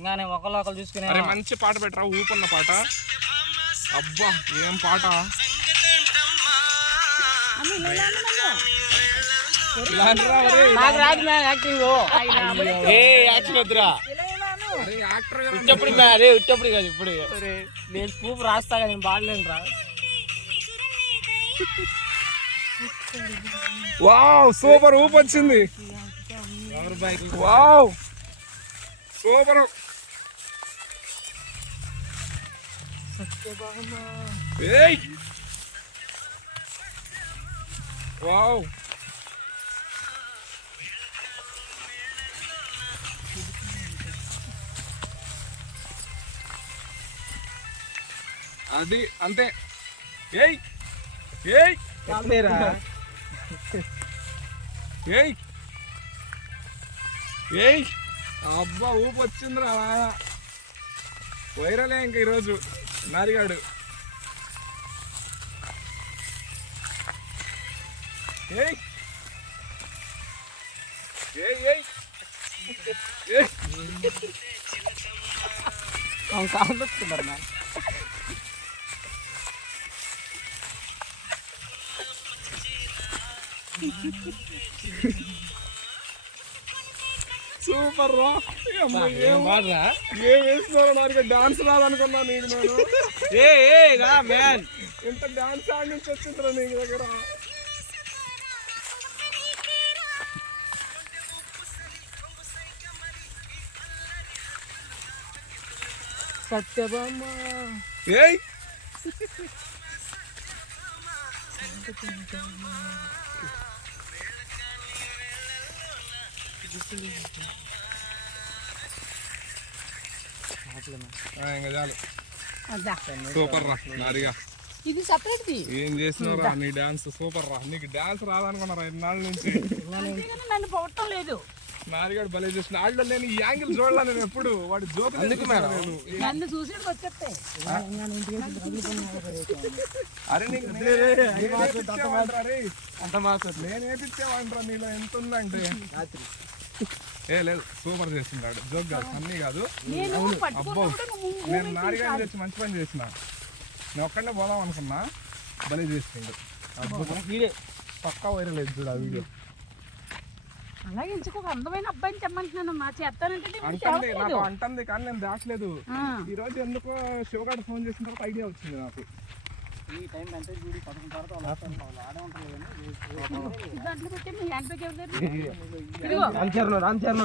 ఇంకా నేను ఒకళ్ళు చూసుకునే. అరే మంచి పాట పెట్టరా, ఊపున్న పాట. అబ్బా ఏం పాట. నాకు రాదు మ్యాన్ యాక్టింగ్. యాక్షన్ వద్దురా, ఉట్టప్పుడు కాదు ఇప్పుడు. నేను ప్రూఫ్ రాస్తా కానీ నేను బాడలేను రా. వావ్ సూపర్, ఊపు వచ్చింది. Wow super. ఏయ్ వావ్ అది అంతే. ఏయ్ ఏయ్ ఏయ్ ఏయ్ అబ్బా ఊపు వచ్చిందిరా. వైరలే ఇంక ఈరోజు నారిగాడు. ఏయ్ ఏయ్ ఏయ్ సౌండ్ వస్తున్నారు మ్యాన్. సూపర్ రా. ఏం వేస్తున్నారో నాకు డాన్స్ రాదనుకున్నా నీకు నేను. మ్యాన్ ఎంత డాన్స్ ఆడి నుంచి వచ్చిందిరా నీకు దగ్గర. సత్యభామ. ఏయ్ ఇంకా చాలు. సూపర్ రా నారిగా. ఇది సపరేట్. ఏం చేసినావురా నీ డాన్స్ సూపర్ రా. నీకు డాన్స్ రాదనుకున్నారా 2 నాళ్ళ నుంచి. నన్ను పొగట్టం లేదు. నారిగాడు భలే చేసిన. ఆళ్ళు నేను ఈ యాంగిల్ చూడలా నేను ఎప్పుడు. వాడి జోక్ నన్ను చూసి వచ్చేస్తే. అరే నీకు నేనేపిచ్చేవాడిరా. నీలో ఎంత ఉందంటే. ఏ లేదు సూపర్ చేస్తున్నాడు. జోక్ కాదు, అన్నీ కాదు. అబ్బో నేను నారిగాడిని తెచ్చి మంచి పని చేసిన. నేను ఒక్కడే పోదాం అనుకున్నా, భలే చేసిండు. పక్కా వైరల్ లేదు చూడు ఆ వీడియో. అలాగే ఇంకొక అందమైన అబ్బాయిని తెమ్మంటున్నాను. మా చేస్తానంటే నాకు అంటుంది కానీ నేను దాచలేదు. ఈ రోజు ఎందుకో శివగాడు ఫోన్ చేసిన తర్వాత ఐడియా వచ్చింది నాకు. ఈ టైం అంటే చూడి 11 తర్వాత ఆడే ఉంటారు కానీ దాంట్లో పెట్టి మీ హ్యాండ్ బ్యాగ్ ఎవరు? రామ్ చరణ్